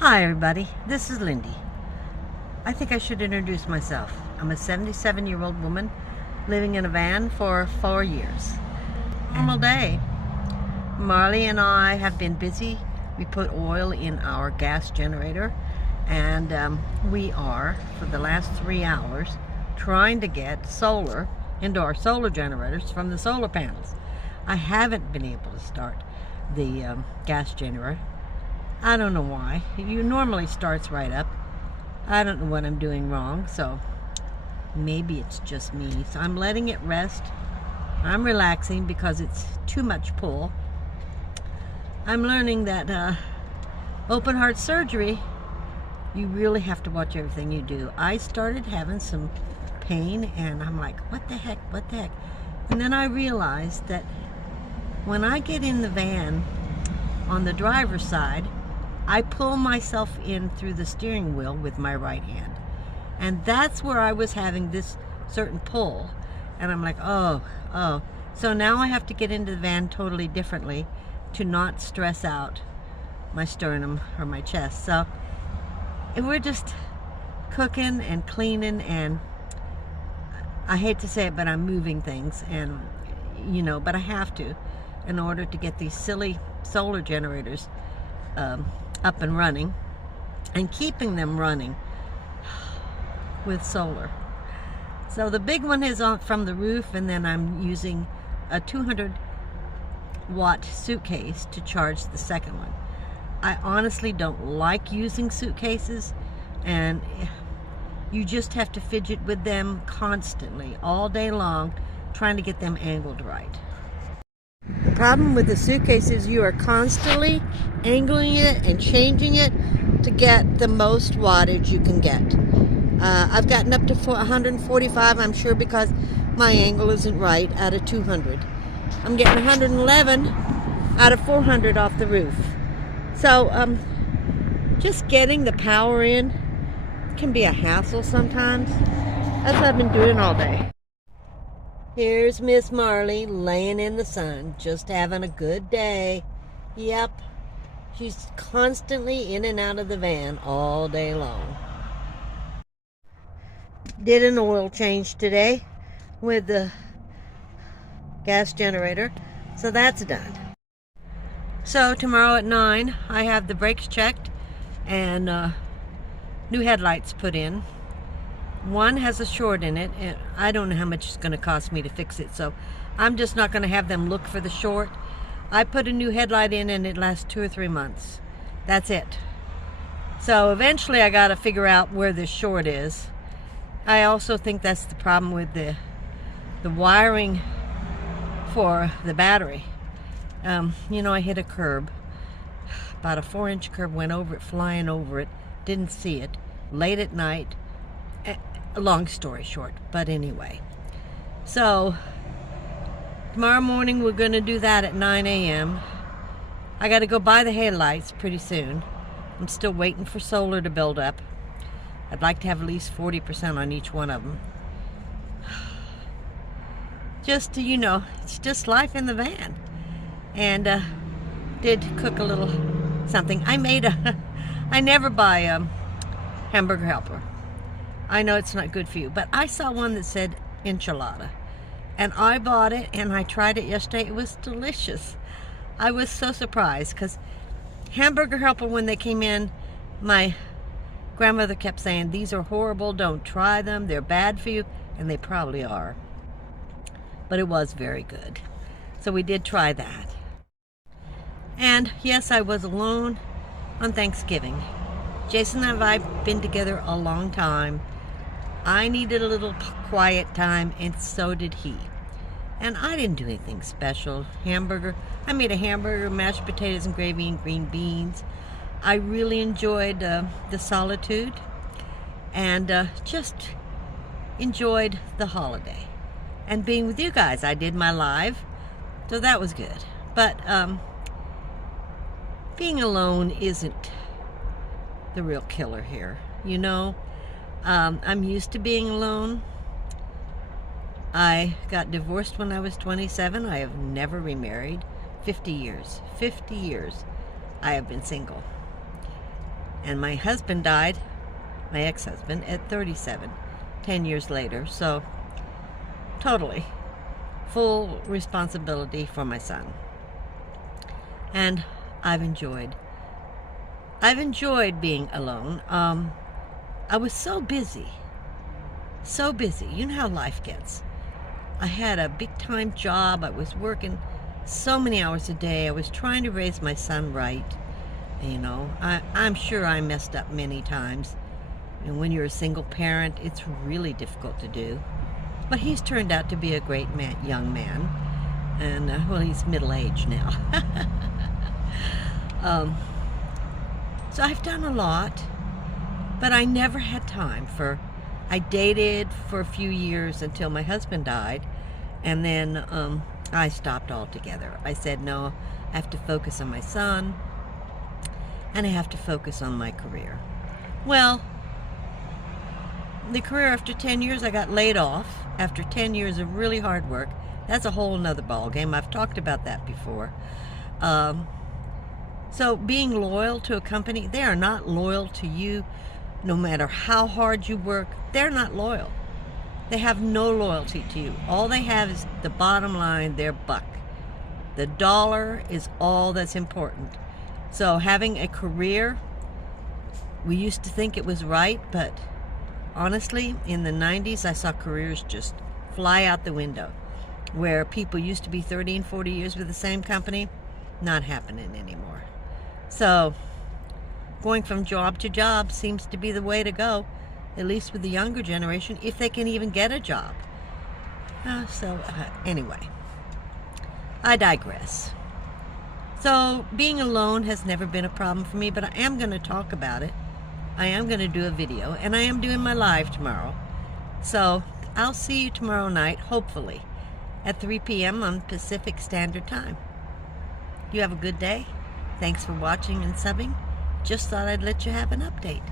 Hi everybody, this is Lindy. I think I should introduce myself. I'm a 77-year-old woman living in a van for 4 years. Normal day. Marley and I have been busy. We put oil in our gas generator and we are, for the last 3 hours, trying to get solar into our solar generators from the solar panels. I haven't been able to start the gas generator. I don't know why. It normally starts right up. I don't know what I'm doing wrong, so maybe it's just me. So I'm letting it rest. I'm relaxing because it's too much pull. I'm learning that open heart surgery, you really have to watch everything you do. I started having some pain and I'm like, what the heck? And then I realized that when I get in the van on the driver's side, I pull myself in through the steering wheel with my right hand. And that's where I was having this certain pull. And I'm like, oh. So now I have to get into the van totally differently to not stress out my sternum or my chest. So we're just cooking and cleaning, and I hate to say it, but I'm moving things, and but I have to in order to get these silly solar generators up and running, and keeping them running with solar. So the big one is on from the roof, and then I'm using a 200-watt suitcase to charge the second one. I honestly don't like using suitcases, and you just have to fidget with them constantly all day long trying to get them angled right. The problem with the suitcase is you are constantly angling it and changing it to get the most wattage you can get. I've gotten up to 145, I'm sure, because my angle isn't right out of 200. I'm getting 111 out of 400 off the roof. So just getting the power in can be a hassle sometimes. That's what I've been doing all day. Here's Miss Marley laying in the sun, just having a good day. Yep, she's constantly in and out of the van all day long. Did an oil change today with the gas generator, so that's done. So tomorrow at 9, I have the brakes checked and new headlights put in. One has a short in it, and I don't know how much it's going to cost me to fix it, so I'm just not going to have them look for the short. I put a new headlight in and it lasts 2 or 3 months. That's it. So eventually I got to figure out where this short is. I also think that's the problem with the wiring for the battery. I hit a curb, about a 4-inch curb, went over it, flying over it, didn't see it, late at night. Long story short, but anyway. So tomorrow morning we're going to do that at 9 a.m. I got to go buy the headlights pretty soon. I'm still waiting for solar to build up. I'd like to have at least 40% on each one of them. Just to, it's just life in the van. And did cook a little something. I never buy a hamburger helper. I know it's not good for you, but I saw one that said enchilada, and I bought it and I tried it yesterday. It was delicious. I was so surprised because hamburger helper, when they came in, my grandmother kept saying, these are horrible, don't try them, they're bad for you, and they probably are. But it was very good. So we did try that. And yes, I was alone on Thanksgiving. Jason and I have been together a long time. I needed a little quiet time, and so did he. And I didn't do anything special. I made a hamburger, mashed potatoes and gravy, and green beans. I really enjoyed the solitude, and just enjoyed the holiday and being with you guys. I did my live, so that was good. But being alone isn't the real killer here, I'm used to being alone. I got divorced when I was 27. I have never remarried. 50 years I have been single. And my husband died, my ex-husband, at 37, 10 years later. So totally full responsibility for my son. And I've enjoyed being alone. I was so busy. You know how life gets. I had a big time job. I was working so many hours a day. I was trying to raise my son right. You know, I'm sure I messed up many times. And when you're a single parent, it's really difficult to do. But he's turned out to be a great young man. And, well, he's middle-aged now. So I've done a lot, but I never had time I dated for a few years until my husband died, and then I stopped altogether. I said, no, I have to focus on my son, and I have to focus on my career. Well, the career, after 10 years, I got laid off after 10 years of really hard work. That's a whole nother ballgame. I've talked about that before. So being loyal to a company, they are not loyal to you no matter how hard you work. They're not loyal. They have no loyalty to you. All they have is the bottom line, their buck. The dollar is all that's important. So having a career, we used to think it was right, but honestly, in the 90s, I saw careers just fly out the window. Where people used to be 30 and 40 years with the same company, not happening anymore. So going from job to job seems to be the way to go, at least with the younger generation, if they can even get a job. Anyway, I digress. So being alone has never been a problem for me, but I am going to talk about it. I am going to do a video, and I am doing my live tomorrow. So I'll see you tomorrow night, hopefully, at 3 p.m. on Pacific Standard Time. You have a good day. Thanks for watching and subbing. Just thought I'd let you have an update.